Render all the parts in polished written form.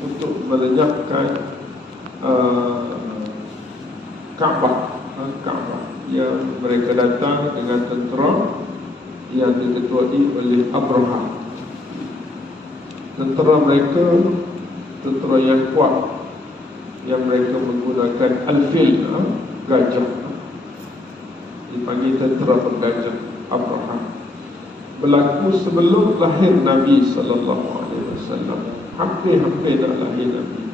untuk melenyapkan Kaabah. Yang mereka datang dengan tentera yang diketuai oleh Abraha. Tentera mereka tentera yang kuat, yang mereka menggunakan al-fil, gajah, dipanggil tentera bergajah, Abraha. Berlaku sebelum lahir Nabi sallallahu alaihi wasallam. Hampir dah lahir Nabi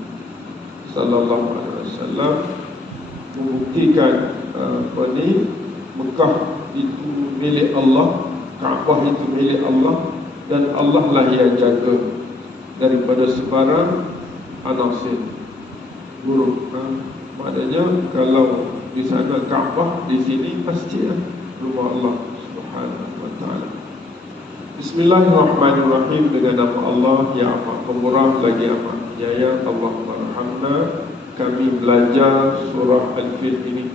sallallahu alaihi wasallam, membuktikan Mekah itu milik Allah, Kaabah itu milik Allah, dan Allah lah yang jaga daripada sebarang anasir buruk. Maknanya kalau di sana Kaabah, di sini pasti rumah Allah Subhanahu wa taala. Bismillahirrahmanirrahim. Dengan nama Allah yang amat pemurah lagi amat penyayang. Allahumma rahmna. Kami belajar surah Al-Fil ini.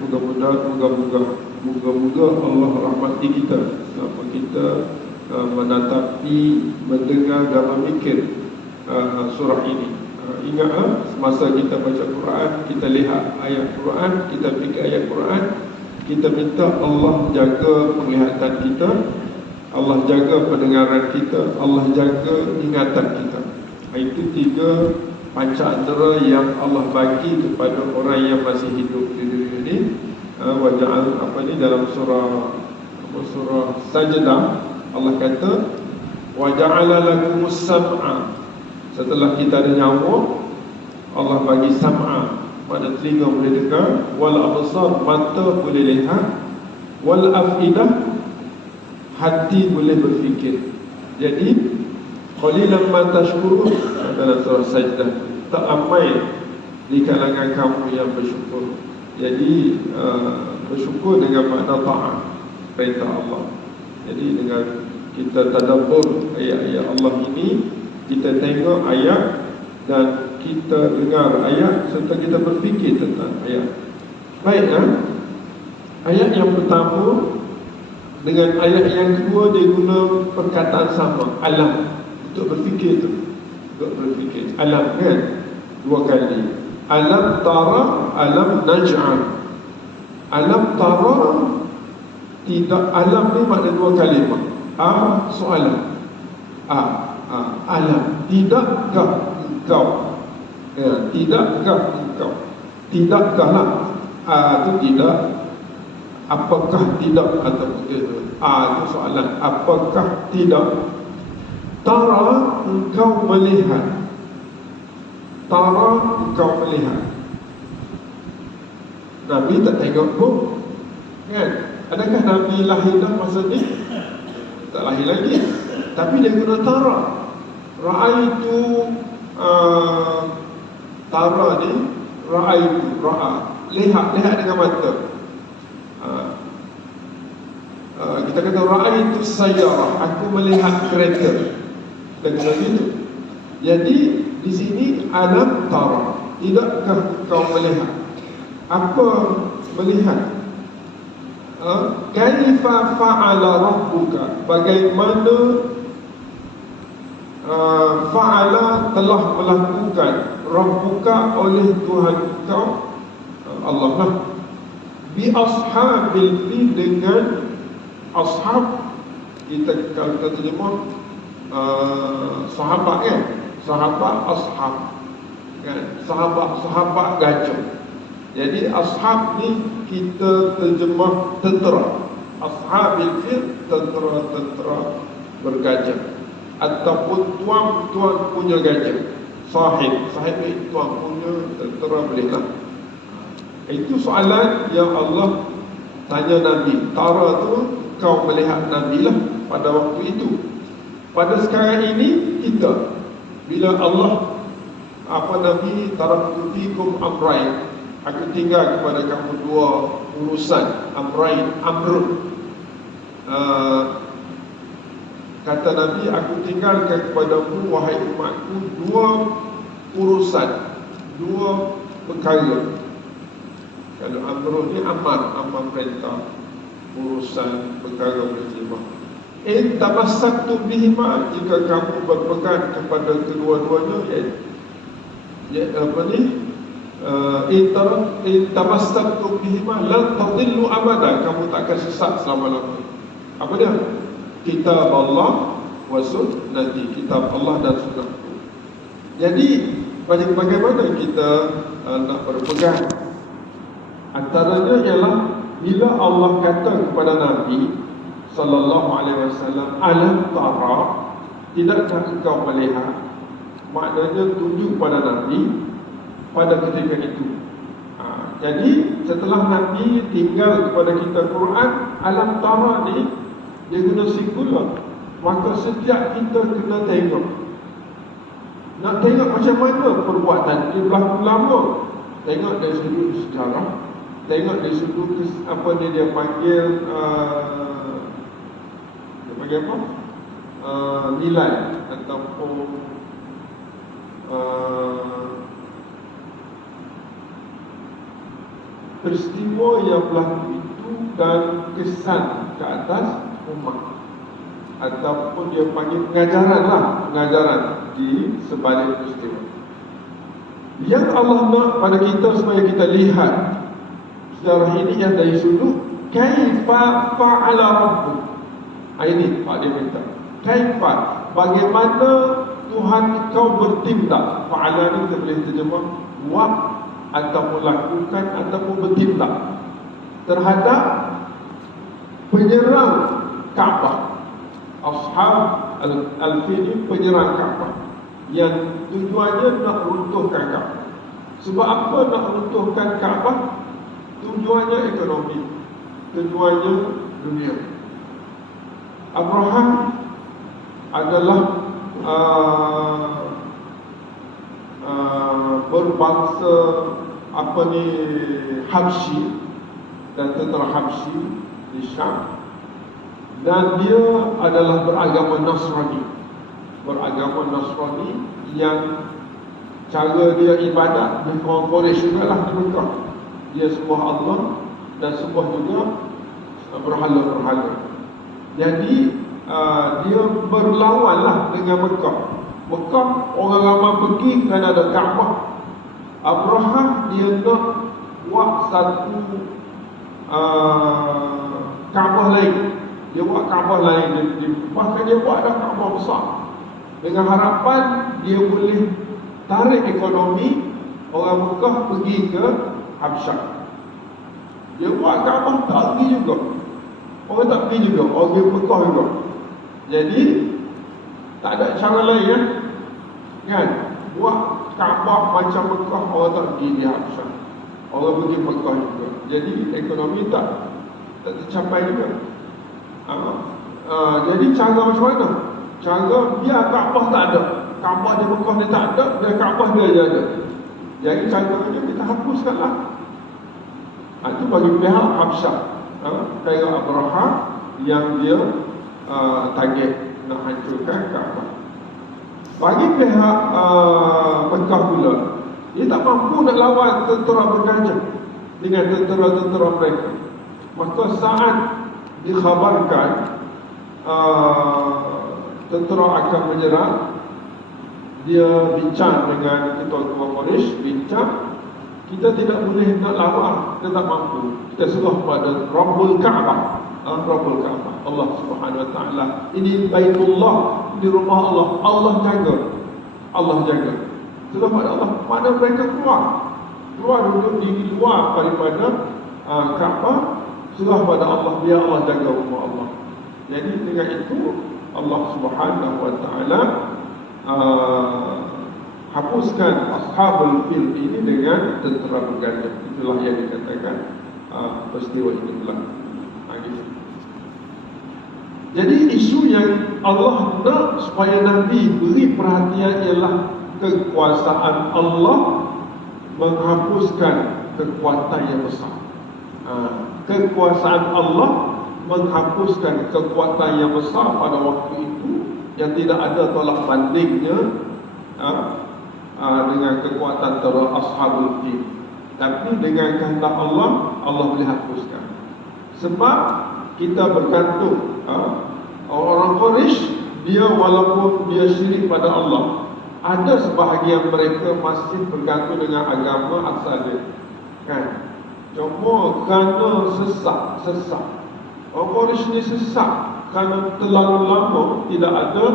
Moga-moga Allah rahmati kita selama kita menatapi, mendengar dan memikir surah ini. Ingat, semasa kita baca Quran, kita lihat ayat Quran, kita fikir ayat Quran, kita minta Allah jaga penglihatan kita, Allah jaga pendengaran kita, Allah jaga ingatan kita. Itu 3 panca indera yang Allah bagi kepada orang yang masih hidup di dunia ini. Waja'al dalam surah Sajdah Allah kata waja'ala lakumus sam'a. Setelah kita ada nyawa, Allah bagi sam'a, pada telinga boleh dengar, wal absar, mata boleh lihat, wal afidah, hati boleh berfikir. Jadi qalilan ma tashkurun, dalam surah Sajdah. Tak ramai di kalangan kamu yang bersyukur. Jadi bersyukur dengan makna ta'at, perintah Allah. Jadi dengan kita tadabbur ayat-ayat Allah ini, kita tengok ayat dan kita dengar ayat serta kita berfikir tentang ayat. Baik, ayat yang pertama dengan ayat yang kedua dia guna perkataan sama, alam, untuk berfikir tu. Untuk berfikir, alam kan, 2 kali. Alam tara, alam naj'al. Alam tara, tidak, alam ni makna 2 kalimah. Soalan. Alam, tidakkah engkau? Tidakkah engkau? Tidakkah itu tidak. Apakah tidak atau itu? Itu soalan. Apakah tidak? Tara, engkau melihat. Tara, engkau melihat. Nabi tak tengok pun, kan? Adakah Nabi lahir dah masa ni? Tak lahir lagi. Tapi dia guna tara. Ra'aitu, tara ni, ra'aitu, lihat dengan mata. Kita kata ra'aitu sayyarah, aku melihat kereta. Kita kata gitu. Jadi di sini alam tara, tidakkah kau melihat? Apa melihat? Kaifa fa'ala rabbuka, bagaimana fa'ala telah melakukan, rabbuka oleh Tuhan kau, Allah lah, bi ashabil fil, dengan ashab. Kita kalau kita terjemah sahabat kan, sahabat ashab kan, sahabat gajah. Jadi ashab ni kita terjemah tentera, ashabil fil, tentera bergajah, ataupun tuan punya gajah. Sahib ni tuan punya tentera, bolehlah. Itu soalan yang Allah tanya Nabi. Tara tu, kau melihat Nabi lah pada waktu itu. Pada sekarang ini kita, bila Allah Nabi taraktu fikum amrain, aku tinggal kepada kamu 2 urusan. Amrain, amrun. Kata Nabi, aku tinggalkan kepadamu wahai umatku 2 urusan, 2 perkara. Kalau amrun ni amar perintah, urusan, perkara, berjimah. In tamassaktum bihima, jika kamu berpegang kepada kedua-duanya, in tamassaktum bihima lan tadillu abada, kamu tak akan sesat selama-lamanya. Apa dia? Kitab Allah wa sunnati, kitab Allah dan sunnah. Jadi bagaimana kita nak berpegang? Antaranya ialah bila Allah kata kepada Nabi sallallahu alaihi wasallam, alam tara, tidakkah engkau melihat? Maknanya tunjuk pada Nabi pada ketika itu. Jadi setelah Nabi tinggal kepada kita Quran, alam tara ni dia guna singular. Maka setiap kita kena tengok. Nak tengok macam mana perbuatan dia berlaku lama. Tengok dari sudut sejarah, tengok dari sudut apa dia panggil apa? Nilai ataupun peristiwa yang berlaku itu dan kesan ke atas umat, ataupun dia panggil pengajaran di sebalik peristiwa. Yang Allah nak pada kita supaya kita lihat sejarah ini yang dari sudut kaifa fa'ala rabbuk. Ini Pak dia minta, kaifa, bagaimana Tuhan kau bertindak. Fa'ala ni kita boleh terjemah buat ataupun lakukan ataupun bertindak terhadap penyerang Kaabah. Ashab al-Fil, penyerang Kaabah, yang tujuannya nak runtuhkan Kaabah. Sebab apa nak runtuhkan Kaabah? Tujuannya ekonomi, tujuannya dunia. Abraham adalah berbangsa Habsyi dan tentera Habsyi di Syam, dan dia adalah beragama Nasrani. Beragama Nasrani yang cara dia ibadat di kaum Quraisy adalah di Mekah. Dia sembah Allah dan sembah juga berhala-berhala. Jadi dia berlawanlah dengan Mekah. Mekah orang ramai pergi kerana ada Kaabah. Abraham dia nak buat satu Kaabah lain. Dia buat Kaabah lain, bahkan dia buat ada Kaabah besar, dengan harapan dia boleh tarik ekonomi orang Mekah pergi ke Habsyah. Dia buat Kaabah tak pergi juga, orang tak pergi juga, orang pergi Mekah juga. Jadi tak ada cara lain kan? Buat Kaabah macam Mekah, orang tak pergi di Habsyah, orang pergi Mekah juga. Jadi ekonomi tak tercapai juga. Jadi cara macam mana? Cara biar Kaabah tak ada, Kaabah di Mekah ni tak ada, biar Kaabah dia je ada. Jadi caranya kita hapuskanlah. Itu bagi pihak Habsyah, kayak Abraham yang dia target nak hancurkan Kaabah. Bagi pihak Mekah pula, dia tak mampu nak lawan tentera bergajah dengan tentera-tentera mereka. Maka saat dikhabarkan tentera akan menyerang, dia bincang dengan ketua-ketua Quraisy, bincang, kita tidak boleh nak lawan, kita tak mampu. Kita serah pada Rabbul Kaabah, Rabbul Kaabah, Allah Subhanahu Wa Taala. Ini Baitullah, di rumah Allah, Allah jaga, Allah jaga. Serah pada Allah. Mana mereka keluar duduk di luar daripada Kaabah, serah pada Allah, biar Allah jaga rumah Allah. Jadi dengan itu Allah Subhanahu Wa Taala hapuskan Ashabul Fil ini dengan tentera bergajah. Itulah yang dikatakan peristiwa ini berlaku. Gitu. Jadi isu yang Allah nak supaya Nabi beri perhatian ialah kekuasaan Allah menghapuskan kekuatan yang besar. Kekuasaan Allah menghapuskan kekuatan yang besar pada waktu itu, yang tidak ada tolak bandingnya dengan kekuatan tentera Ashabul Fil. Tapi dengan kehendak Allah, Allah boleh hapuskan. Sebab kita bergantung Orang Quraisy, dia walaupun dia syirik pada Allah, ada sebahagian mereka masih bergantung dengan agama asal dia, kan? Cuma kerana sesak. Orang Quraisy ni sesak kerana terlalu lama tidak ada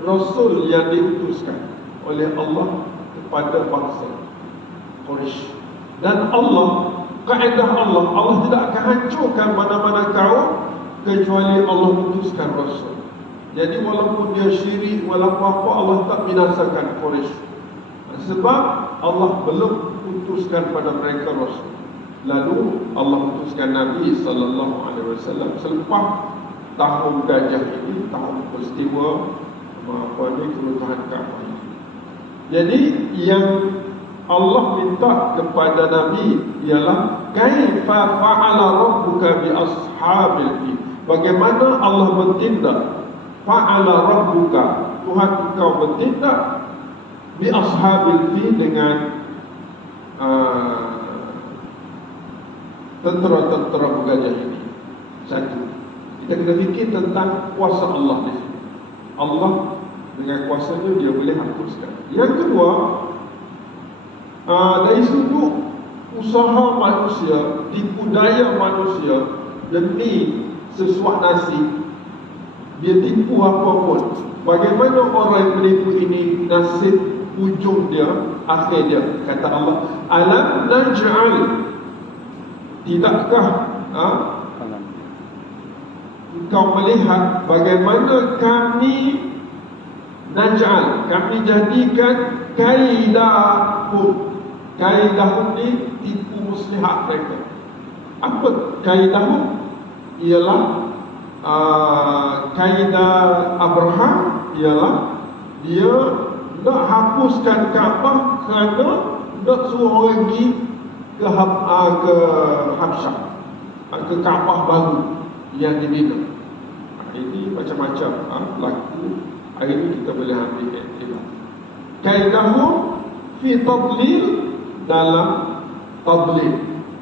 Rasul yang diutuskan oleh Allah kepada bangsa Quraisy. Dan Allah, kaedah Allah tidak akan hancurkan mana-mana kaum kecuali Allah utuskan Rasul. Jadi walaupun dia syirik, walaupun apa, Allah tak binasakan Quraisy, sebab Allah belum utuskan pada mereka Rasul. Lalu Allah utuskan Nabi SAW selepas tahun Dajjal ini, tahun peristiwa kerusakan Kaabah. Jadi yang Allah minta kepada Nabi ialah kaifa fa'ala rabbuka bi ashabil fil. Bagaimana Allah bertindak? Fa'ala rabbuka, Tuhan kau bertindak bi ashabil fil dengan tentera-tentera bergajah ini. Satu, kita kena fikir tentang kuasa Allah ni. Allah dengan kuasanya dia boleh hapuskan. Yang kedua, dari sudut usaha manusia, tipu daya manusia demi sesuap nasib, dia tipu apapun. Bagaimana orang yang menipu ini nasib ujung dia, akhir dia? Kata Allah, alam naj'al, tidakkah engkau melihat bagaimana kami naj'al, kami jadikan kaidahum. Kaidahum ni tipu muslihat mereka. Apa kaidahum? Ialah kaidah Abraham ialah dia nak hapuskan Kaabah kerana nak suruh orang pergi ke Habsyah, ke Kaabah baru yang dibina. Ini macam-macam berlaku. Hari ini kita boleh ambil iktibar. Kaidahum fi tadlil, dalam tadlil.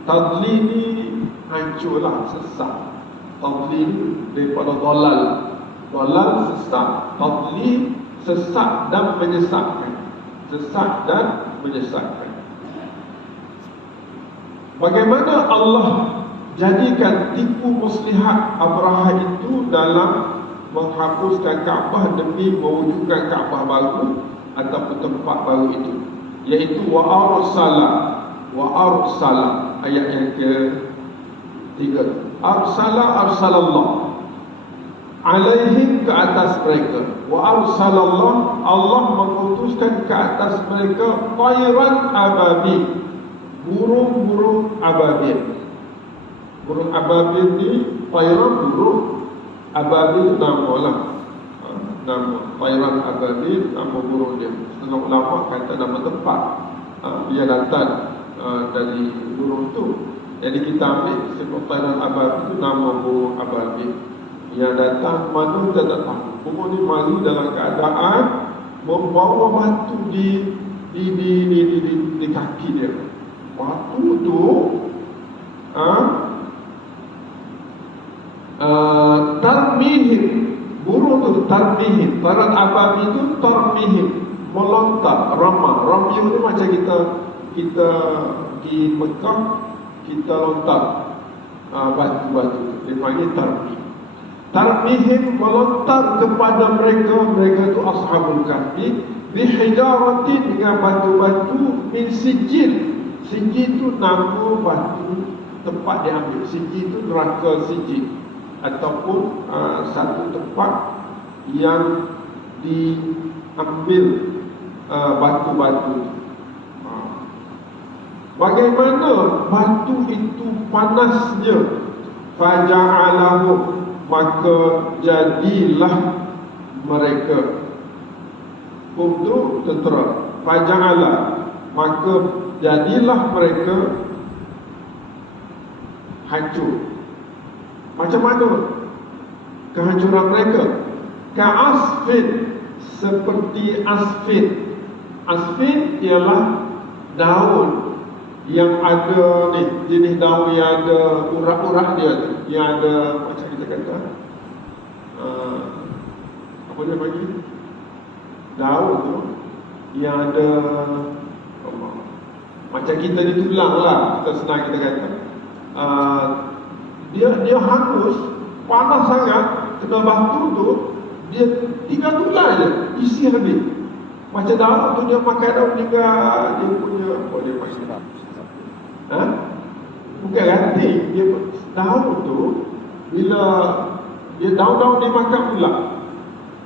Tadlil ni hancurlah, sesat. Tadlil daripada dalal. Dalal sesat. Tadlil sesat dan menyesatkan. Sesat dan menyesatkan. Bagaimana Allah jadikan tipu muslihat Abraha itu dalam menghapuskan Kaabah demi mewujudkan Kaabah baru ataupun tempat baru itu, iaitu wa arsala, ayat yang ke-3. Arsalallah alaihim, ke atas mereka. Wa arsalallah, Allah mengutuskan ke atas mereka tayran ababil, burung-burung ababil. Burung ababil ni, tayran burung, ababil nama lah, nama tayran ababil, nama burung dia. Setengah ulama kata nama tempat, dia datang dari burung tu. Jadi kita ambil sebab tayran ababil itu nama burung ababil. Yang datang mana kita tak tahu. Burung ni mari dalam keadaan membawa batu di kaki dia. Batu tu tarmihim, burung tu tarmihim, tayran ababil itu tarmihim, melontar, ramah. Ramih ni macam kita di Mekah, kita lontar batu-batu, dia panggil tarmih. Tarmihim, melontar kepada mereka tu ashabul kahfi, bihijaratin, dengan batu-batu, min sijil. Sijil tu nama batu tempat diambil. Sijil tu neraka sijil, ataupun satu tempat yang diambil batu-batu. Bagaimana batu itu panasnya? Faja'alahu, maka jadilah mereka. Untuk tentera. Faja'ala, maka jadilah mereka hancur. Macam mana kehancuran mereka? Ka'asfin, seperti asfin. Asfin ialah daun yang ada ni, jenis daun yang ada urat-urat dia tu, yang ada macam kita kata uh, apa dia panggil, daun tu yang ada macam kita ni tulang lah, kita senang kita kata. Dia hangus, panas sangat, kena batu tu, dia tinggal tulang je, isi habis. Macam daun tu dia makan daun tinggal, dia punya apa dia panggil, bukan ranting, dia daun tu bila dia daun-daun dia makan pula.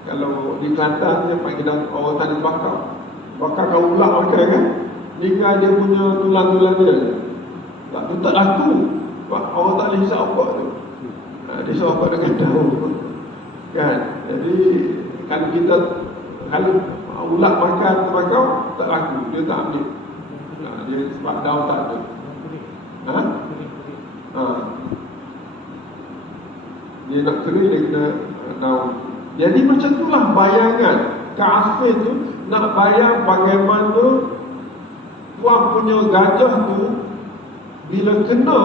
Kalau di Kelantan dia panggil daun orang tadi bakar kau ulang makan kan, tinggal dia punya tulang-tulang dia. Tak tu tak laku, orang tak boleh hisap apa tu. Dia hisap apa dengan daun kan. Jadi kalau ulat makan tembakau tak laku, dia tak ambil. Dia sebab daun tak ada. Dia nak kering, dia kena daun. Jadi macam itulah bayangan kafir tu, nak bayang bagaimana tuan punya gajah tu bila kena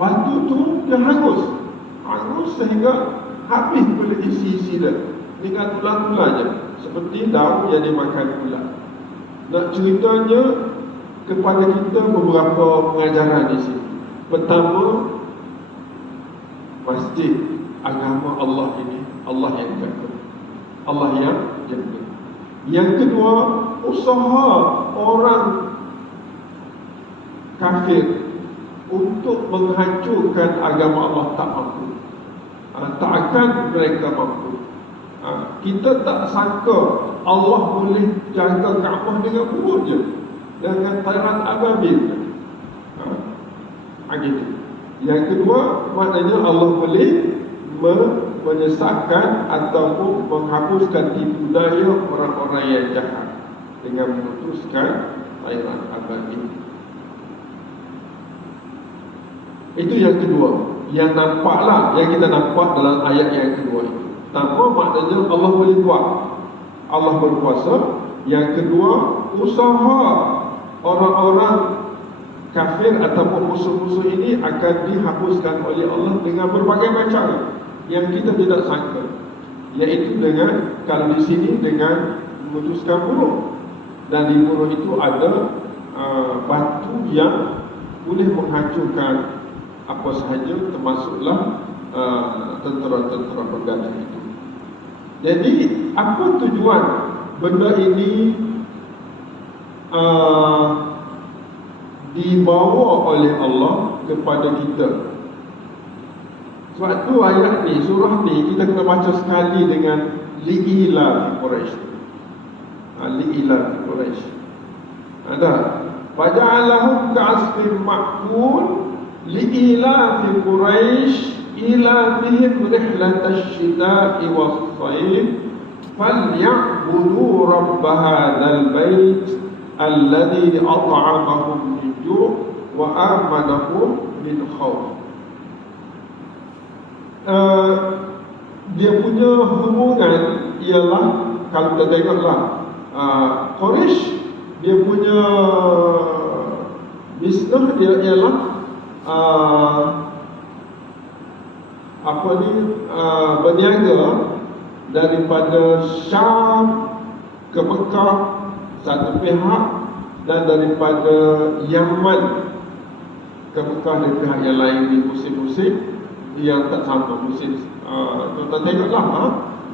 batu tu dia hangus sehingga habis boleh isi dia dengan tulang-tulang je, seperti daun yang dimakan pula. Nak ceritanya kepada kita beberapa pengajaran di sini. Pertama, masjid agama Allah ini, Allah yang jaga, Allah yang jaga. Yang kedua, usaha orang kafir untuk menghancurkan agama Allah tak mampu. Tak akan mereka mampu. Kita tak sangka Allah boleh jaga Kaabah dengan buruk je, dengan tayran ababil. Gitu. Yang kedua, maknanya Allah boleh menyesatkan ataupun menghapuskan tipu daya orang-orang yang jahat dengan memutuskan tayran ababil. Itu yang kedua, yang nampaklah, yang kita nampak dalam ayat yang kedua itu. Pertama, maknanya Allah boleh buat, Allah berkuasa. Yang kedua, usaha orang-orang kafir ataupun musuh-musuh ini akan dihapuskan oleh Allah dengan berbagai macam yang kita tidak sangka. Iaitu dengan, kalau di sini dengan memutuskan buruh, dan di buruh itu ada batu yang boleh menghancurkan apa sahaja, termasuklah tentera-tentera bergajah itu. Jadi apa tujuan benda ini dibawa oleh Allah kepada kita? Sebab tu ayat ni, surah ni kita kena baca sekali dengan li'ila Quraisy. Li'ila Quraisy. Ada faja'alahum ka'asfin ma'kul li'ila fi Quraisy ila bihim rihlatash shita'i was-sayf falyabudu rabb hadzal bait alladhi at'amahum min ju' wa amanahum min khawf. Dia punya hubungan ialah, kalau kita tengoklah, Quraisy dia punya bisnes dia ialah berniaga daripada Syam ke Mekah satu pihak, dan daripada Yaman ke Mekah dari pihak yang lain di musim-musim yang tak sama. Musim tuan-tuan tengoklah,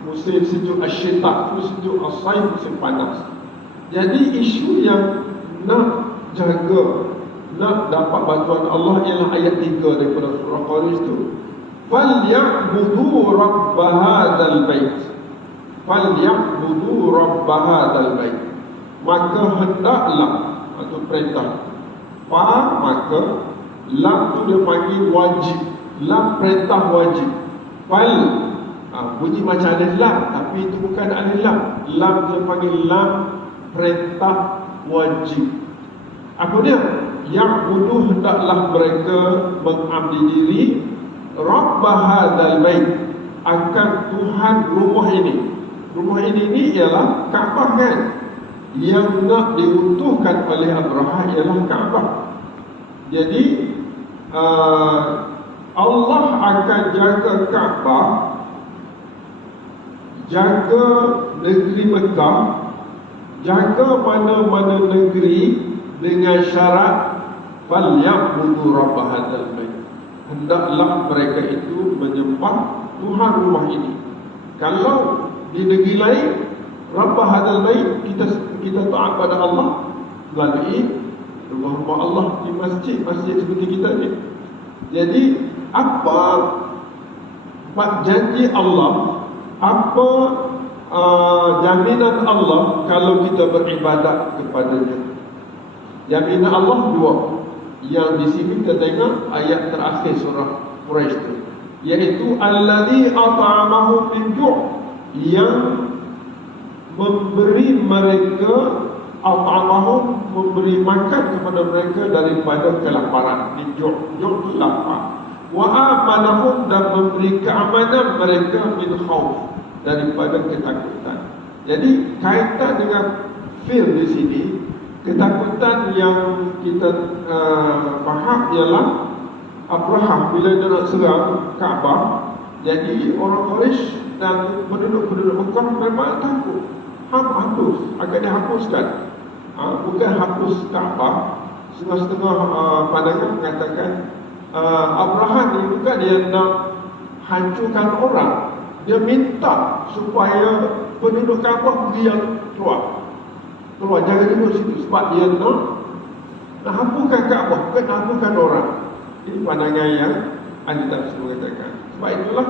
musim sejuk asyita, sejuk asai, musim panas. Jadi isu yang nak jaga, nak dapat bantuan Allah ialah ayat 3 daripada surah Quraisy tu. Falyabudu rabb hadzal bait. Falyabudu rabb hadzal bait. Maka hendaklah, itu perintah. Maka lam tu dia panggil wajib. Lam perintah wajib. Bunyi macam alif lam, tapi itu bukan alif lam. Lam dia panggil lam perintah wajib. Apa dia? Yang bunuh hendaklah mereka mengabdi diri Rabb hadzal bait, akan Tuhan rumah ini. Rumah ini ialah Kaabah kan. Yang nak diutuhkan oleh Abraha ialah Kaabah. Jadi Allah akan jaga Kaabah jaga negeri Mekah, jaga mana-mana negeri dengan syarat falyabudu rabb hadzal bait. Hendaklah mereka itu menyembah Tuhan rumah ini. Kalau di negeri lain rabb hadzal bait, kita taat pada Allah melalui rumah Allah di masjid seperti kita ni. Jadi apa janji Allah, apa jaminan Allah kalau kita beribadat kepadanya? Jaminan Allah dua. Yang di sini kita tengok ayat terakhir surah Quraisy itu, iaitu allazi at'amahum min ju', yang memberi mereka, at'amahum, memberi makan kepada mereka daripada kelaparan. Min ju', ju' lapar. Wa amanahum, dan memberi keamanan mereka min khauf, daripada ketakutan. Jadi kaitan dengan fil di sini, ketakutan yang kita faham ialah Abraham bila dia nak serang Kaabah. Jadi orang Quraisy dan penduduk-penduduk Mekah memang takut. Hapus, akan dihapuskan. Bukan hapus Kaabah. Setengah-setengah pandangan mengatakan Abraham ni bukan dia nak hancurkan orang, dia minta supaya penduduk Kaabah dia keluar, jangan duduk situ, sebab dia nak hapuskan Kaabah, bukan hapuskan orang. Ini pandangan yang ahli tafsir mengatakan. Sebab itulah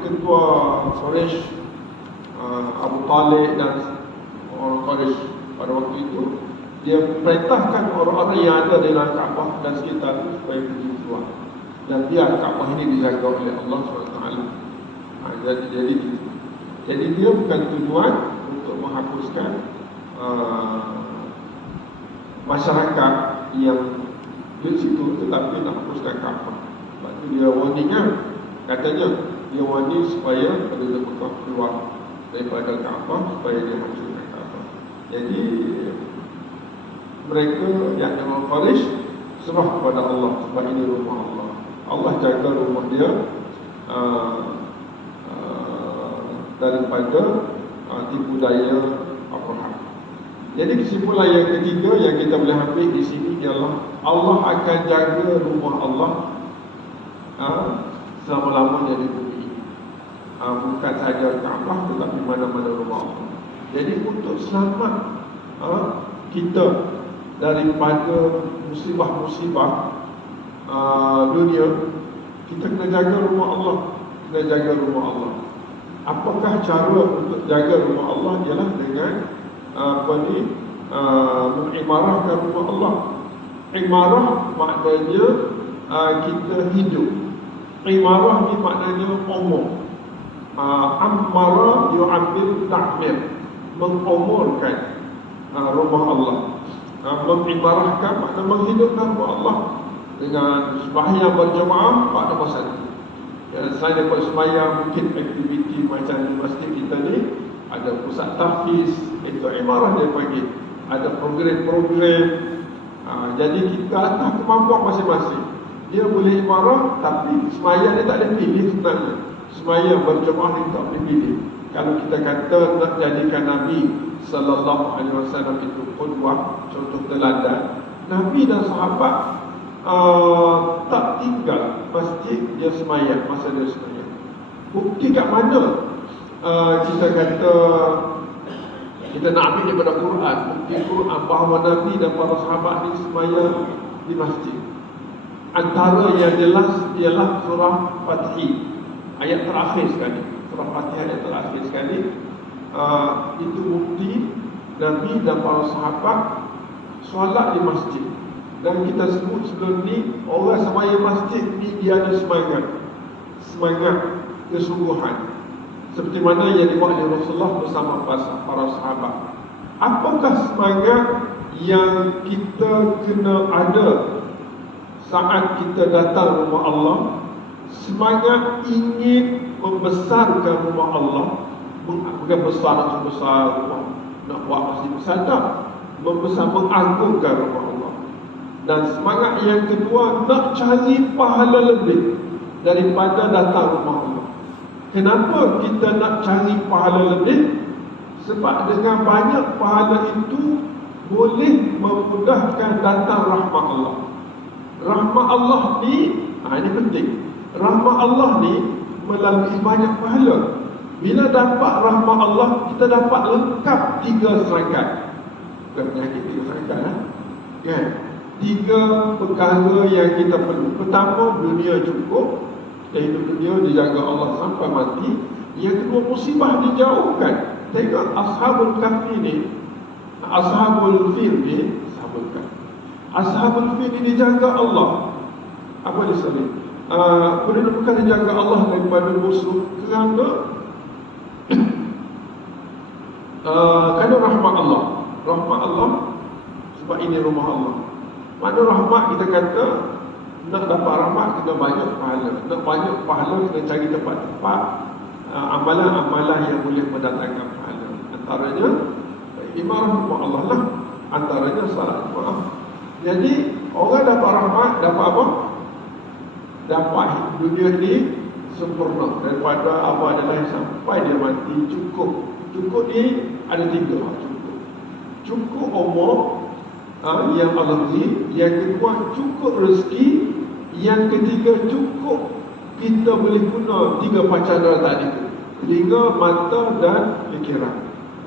ketua Quraisy, Abu Talib dan orang Quraisy pada waktu itu, dia perintahkan orang-orang yang ada di dalam Kaabah dan sekitar itu supaya pergi keluar, dan biar Kaabah ini dijaga oleh Allah SWT. Jadi dia bukan tujuan untuk menghapuskan masyarakat yang di situ, tetapi nak hapuskan Kaabah. Sebab itu dia warningnya, katanya dia warning supaya penduduk Mekah keluar daripada Kaabah, supaya dia hancurkan Kaabah. Jadi mereka yang dengan Quraisy serah kepada Allah, sebab ini rumah Allah. Allah jaga rumah dia daripada tipu daya Abraham. Jadi kesimpulan yang ketiga yang kita boleh ambil di sini ialah Allah akan jaga rumah Allah selama-lamanya di bumi ini. Bukan sahaja Kaabah, tetapi mana-mana rumah Allah. Jadi untuk selamat kita daripada musibah-musibah dunia, kita kena jaga rumah Allah. Apakah cara untuk jaga rumah Allah? Ialah dengan mengimarahkan rumah Allah. Imarah maknanya kita hidup. Imarah ni maknanya umur. Ammara yu'amil ta'mir, mengumurkan rumah Allah. Mengimarahkan makna menghidupkan rumah Allah dengan sembahyang berjemaah pada masa itu. Selain daripada sembahyang, mungkin aktiviti macam di masjid kita ni, ada pusat tahfiz, itu imarah dia panggil. Ada program-program. Jadi kita atas kemampuan masing-masing. Dia boleh imarah, tapi sembahyang dia tak boleh pilih sebenarnya. Sembahyang berjemaah dia tak boleh pilih. Kalau kita kata nak jadikan Nabi sallallahu alaihi wasallam itu qudwah, contoh teladan, Nabi dan sahabat tak tinggal masjid dia sembahyang, masa dia sembahyang. Bukti kat mana kita kata kita nak ambil daripada Quran, bukti Quran bahawa Nabi dan para sahabat ni sembahyang di masjid. Antara yang jelas ialah surah Fatih, ayat terakhir sekali. Surah Fatih ayat terakhir sekali, itu bukti Nabi dan para sahabat solat di masjid. Dan kita sebut sebelum ni, orang sembahyang masjid ni dia ada semangat kesungguhan, seperti mana yang dibuat oleh Rasulullah bersama para sahabat. Apakah semangat yang kita kena ada saat kita datang rumah Allah? Semangat ingin membesarkan rumah Allah. Bukan besar rumah, nak buat masjid besar, tak. Membesar, mengagungkan rumah Allah. Dan semangat yang kedua, nak cari pahala lebih daripada datang rumah Allah. Kenapa kita nak cari pahala lebih? Sebab dengan banyak pahala itu boleh memudahkan datang rahmat Allah. Rahmat Allah ni, ini penting. Rahmat Allah ni melalui banyak pahala. Bila dapat rahmat Allah, kita dapat lengkap 3 serangkai. Bukan penyakit 3 serangkai kan? 3 perkara yang kita perlu. Pertama, dunia cukup. Kita hidup dunia dijaga Allah sampai mati. Yang kedua, musibah dijauhkan. Tengok Ashabul Kahfi ni, Ashabul Fil ni, Ashabul Fil ni dijaga Allah. Apa dia sebut? Bukan dijaga Allah daripada musuh kerana kerana rahmat Allah. Rahmat Allah sebab ini rumah Allah. Mana rahmat kita kata nak dapat rahmat kena banyak pahala. Nak banyak pahala kena cari tempat-tempat amalan-amalan yang boleh mendatangkan pahala. Antaranya imarah rumah Allah lah. Antaranya salat jemaah. Jadi orang dapat rahmat, dapat apa? Dapat dunia ni sempurna daripada apa adalah sampai dia mati cukup. Cukup ni ada 3 cukup umur yang Allah beri. Yang kedua cukup rezeki. Yang ketiga cukup kita boleh guna 3 pancangan tadi tu, telinga, mata dan fikiran.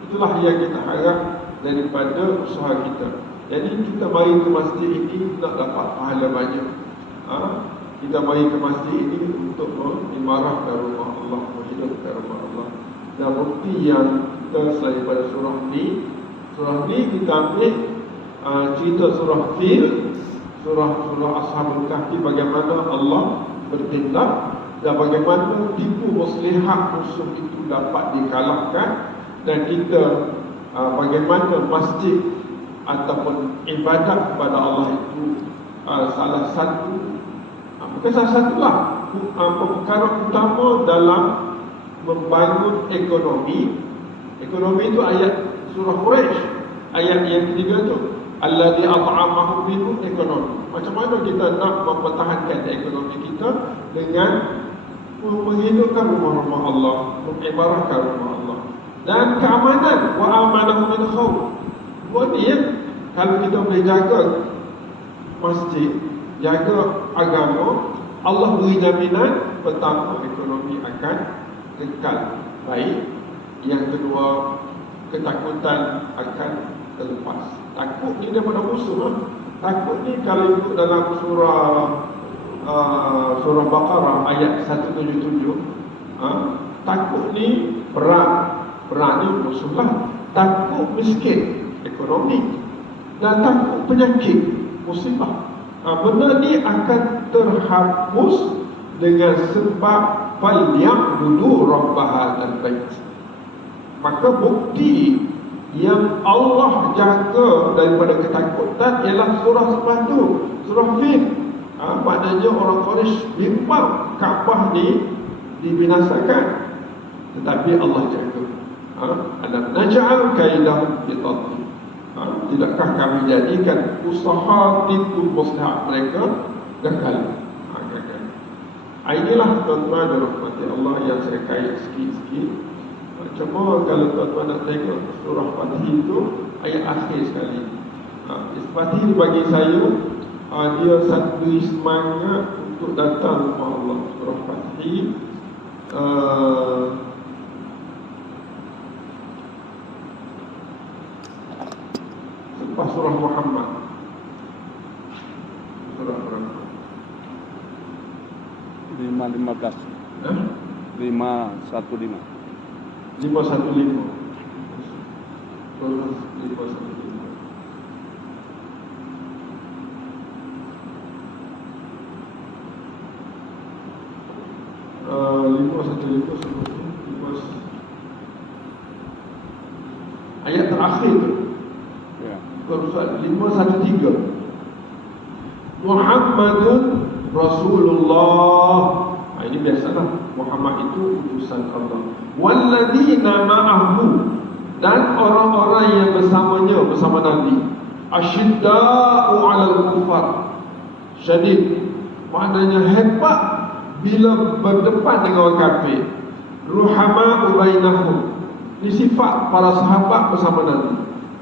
Itulah yang kita harap daripada usaha kita. Jadi kita mari ke masjid ini nak dapat pahala banyak. Kita mari ke masjid ini untuk mengimarahkan rumah Allah, menghidupkan rumah Allah. Dan bukti yang kita selain pada surah ni kita ambil cerita surah Fil, surah Ashabul Kahfi, bagaimana Allah bertindak dan bagaimana tipu muslihat musuh itu dapat dikalahkan. Dan kita bagaimana masjid ataupun ibadat kepada Allah itu salah satu, bukan salah satulah, perkara utama dalam membangun ekonomi. Ekonomi itu ayat surah Quraisy, ayat yang ketiga tu, alladzi at'amahum minhum ekonomi. Macam mana kita nak mempertahankan ekonomi kita dengan menghidupkan rumah-rumah Allah, mengimarahkan rumah Allah, dan keamanan, wa amanahum min khawf. Buat ni kalau kita boleh jaga masjid, jaga agama, Allah beri jaminan. Pertama, ekonomi akan kekal baik. Yang kedua, ketakutan akan terlepas. Takut ni daripada musuh. Takut ni kalau ikut dalam surah Baqarah ayat 177, takut ni perang ni musuh lah. Takut miskin, ekonomi, dan takut penyakit, musibah. Benda ni akan terhapus dengan sebab falya'budu rabb hadzal bait. Maka bukti yang Allah jaga daripada ketakutan ialah surah sepatu, surah Fil. Maknanya orang Quraisy bimbang Kaabah ni dibinasakan, tetapi Allah jaga. Alam naj'al kaidahum fi tadlil. Tidakkah kami jadikan usaha tipu muslihat mereka gagal? Inilah tuan-tuan dan rahmati Allah yang saya kait sikit-sikit. Cuma kalau tuan-tuan nak tengok surah Fatih itu ayat akhir sekali. Fatih bagi saya dia beri semangat untuk datang rumah Allah. Surah Fatih lepas surah Muhammad. Surah berapa? 515. 515. 515. Surah 515. 515 ayat terakhir tu. Ya. Surah 513. Muhammadun Rasulullah. Ini biasalah, Muhammad itu utusan Allah. Walladzina ma'ahu, dan orang-orang yang bersamanya, bersama Nabi. Asyidda'u 'alal kufar, syadid, maknanya hebat bila berdepan dengan orang kafir. ruhama'u bainahum. Ini sifat para sahabat bersama Nabi,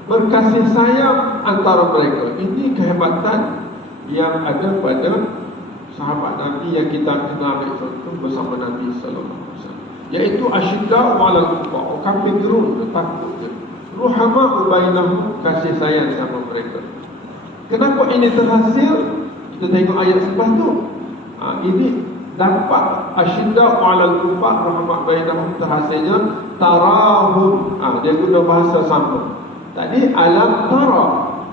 berkasih sayang antara mereka. Ini kehebatan yang ada pada sahabat Nabi yang kita kena ambil contoh bersama Nabi sallallahu alaihi wasallam, iaitu asyidda'u 'alal kuffar, kafirun, takut dia. Ruhama'u bainahum, kasih sayang sama mereka. Kenapa ini terhasil? Kita tengok ayat selepas tu. Ini dapat asyidda'u 'alal kuffar, ruhama'u bainahum, terhasilnya tarahum. Dia guna bahasa sama. Tadi alam tara,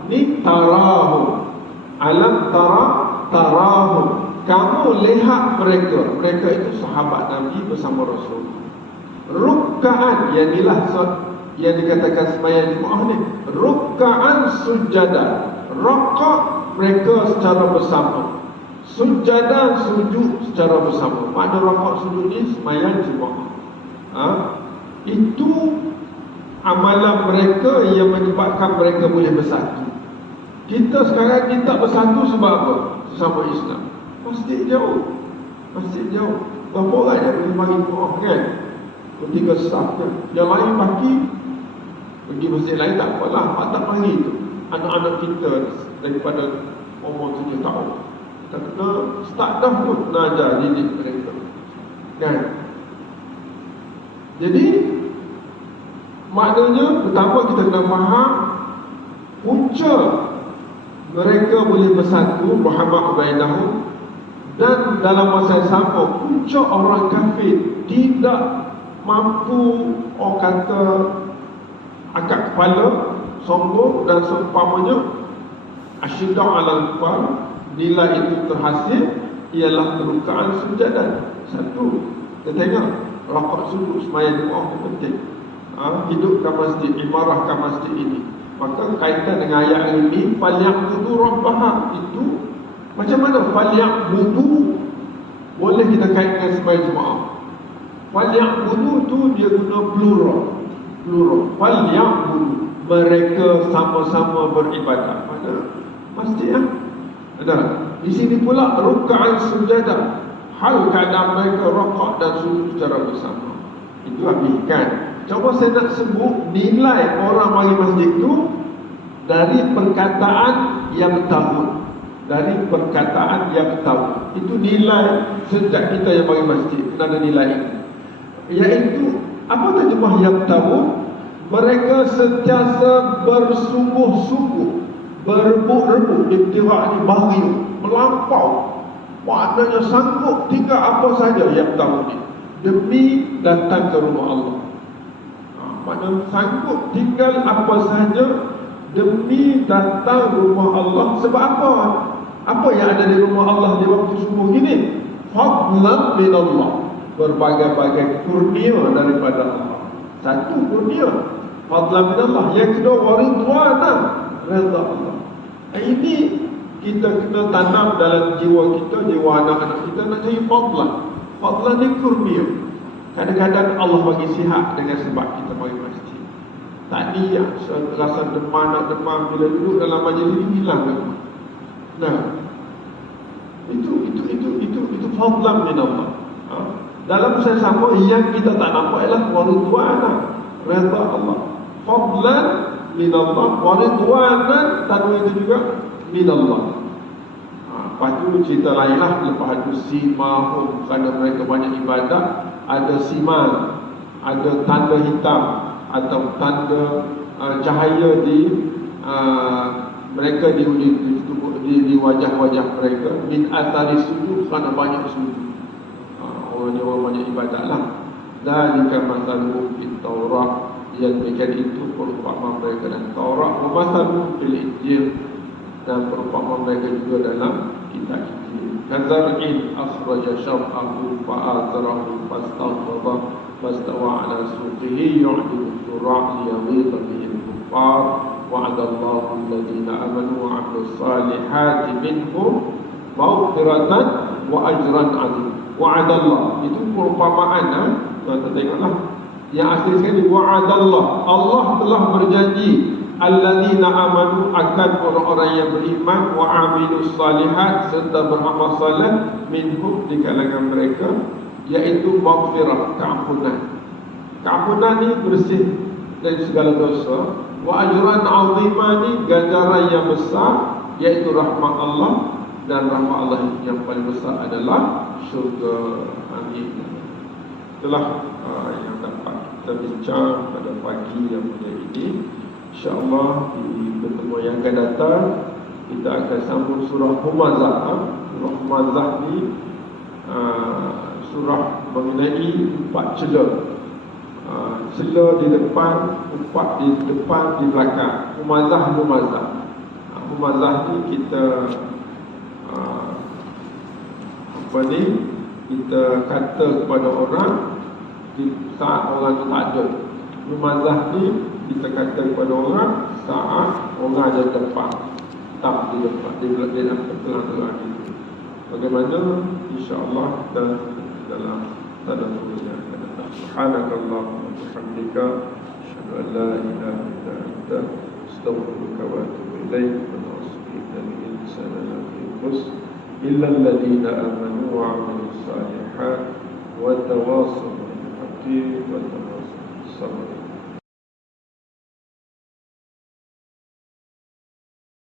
ni tarahum. Alam tara, tarahum. Kamu lihat mereka. Mereka itu sahabat Nabi bersama Rasul. Rukkaan, yang inilah yang dikatakan sembahyang Jumaat ni. Rukkaan sujada. Rokok mereka secara bersama. Sujada, sujud secara bersama. Pada rokok sujud ni sembahyang Jumaat. Itu amalan mereka yang menyebabkan mereka boleh bersatu. Kita sekarang ni tak bersatu sebab apa? Sesama Islam. Masjid jauh. Masjid jauh. Berapa orang yang boleh bagi doa kan? Bertiga staff kan? Yang lain bagi pergi masjid lain tak apalah. Tak bagi tu anak-anak kita daripada umur 7 tahun. Kita kena start dah pun mengajar didik mereka kan? Jadi maknanya pertama kita kena faham punca mereka boleh bersatu, Muhammad bainahum. Dan dalam masa yang sama, punca orang kafir tidak mampu, orang kata, angkat kepala, sombong dan seumpamanya. Asyidda'u 'alal kuffar, nilai itu terhasil ialah kerukaan sujadan. Satu, kita tengok rakaat sujud sembahyang Jumaat itu penting. Hidupkan masjid, imarahkan masjid ini. Maka kaitan dengan ayat ini, falya'budu rabbaha, itu macam mana falya'budu boleh kita kaitkan sembahyang Jumaat. Falya'budu tu dia guna plural. Falya'budu, mereka sama-sama beribadah pada masjid. Ada di sini pula ruk'an sujadah, hal keadaan mereka rakaat dan sujud secara bersama. Itu habiskan. Coba saya nak sebut nilai orang mari masjid itu dari perkataan yang tahu. Dari perkataan yang tahu. Itu nilai sejak kita yang mari masjid. Kena ada nilai ini. Iaitu, apa terjemah yang tahu? Mereka sentiasa bersungguh-sungguh, berebut-rebut, ibtirak ni bari, melampau. Maknanya sanggup tinggal apa saja yang tahu ni demi datang ke rumah Allah. Maknanya sanggup tinggal apa saja demi datang rumah Allah. Sebab apa? Apa yang ada di rumah Allah di waktu subuh ini? Fadlan min Allah, berbagai-bagai kurnia daripada Allah. Satu kurnia, fadlan min Allah. Yang kedua, waridwana, redha Allah. Ini kita kena tanam dalam jiwa kita, jiwa anak-anak kita, nak cari fadlan. Fadlan ni kurnia. Kadang-kadang Allah bagi sihat dengan sebab kita mari masjid. Tadi yang rasa demam, nak demam, bila duduk dalam majlis ini hilang demam. Nah, itu fadlan min Allah. Dalam saya sama yang kita tak nampak ialah waridwana, redha Allah. Fadlan min Allah, waridwana, tanwin itu juga min Allah. Lepas tu cerita lain lah. Lepas tu simahum, kerana mereka banyak ibadat, ada siman, ada tanda hitam atau tanda cahaya di mereka di wajah-wajah mereka, min athari sujud, kerana banyak sujud. Orang banyak ibadat lah. Dzalika mathaluhum fit Taurat, yang demikian itu perumpamaan mereka dalam Taurat, wa mathaluhum fil Injil, dan perumpamaan mereka juga dalam kitab Injil. Kadzar'in akhraja syar'ahu fa'azarahu fastaghlaba fastawa 'ala suqihi yu'jibu az-zurra' liyaghiza bihi al-kuffar wa'adallahu alladhina amanu wa 'amilus salihati minhum maghfiratan wa ajran 'azim. Wa'adallah, itu perumpamaan. Tuan-tuan tengoklah. Yang asli sekali, wa'adallah, Allah telah berjanji alladzina amanu, akan orang-orang yang beriman, wa 'amilus salihat, serta beramal saleh, minhum, di kalangan mereka, iaitu maghfirah, keampunan. Keampunan ni bersih dari segala dosa. Wa ajran 'azima ni ganjaran yang besar, iaitu rahmat Allah, dan rahmat Allah yang paling besar adalah syurga. Amin. Itulah yang dapat kita bincang pada pagi yang mulia ini. InsyaAllah di pertemuan yang akan datang kita akan sambung surah Humazah. Surah Humazah ni surah mengenai 4 cela. Cela di depan, 4 di depan, di belakang. Humazah. Humazah ni kita kita kata kepada orang di saat orang tu tak ada. Humazah ni kita kata kepada orang saat orang ada depan, tak di depan, di dalam terang-terang itu. Bagaimana? InsyaAllah kita dalam tadabbur yang akan datang. Subhanakallahumma wa bihamdika, asyhadu an la ilaha illa anta, astaghfiruka wa atubu ilaik. Wa na'udzuka min insani lafi khusr illa alladhina amanu wa 'amilus salihat wa tawassaw bil haqqi wa tawassaw bis sabr.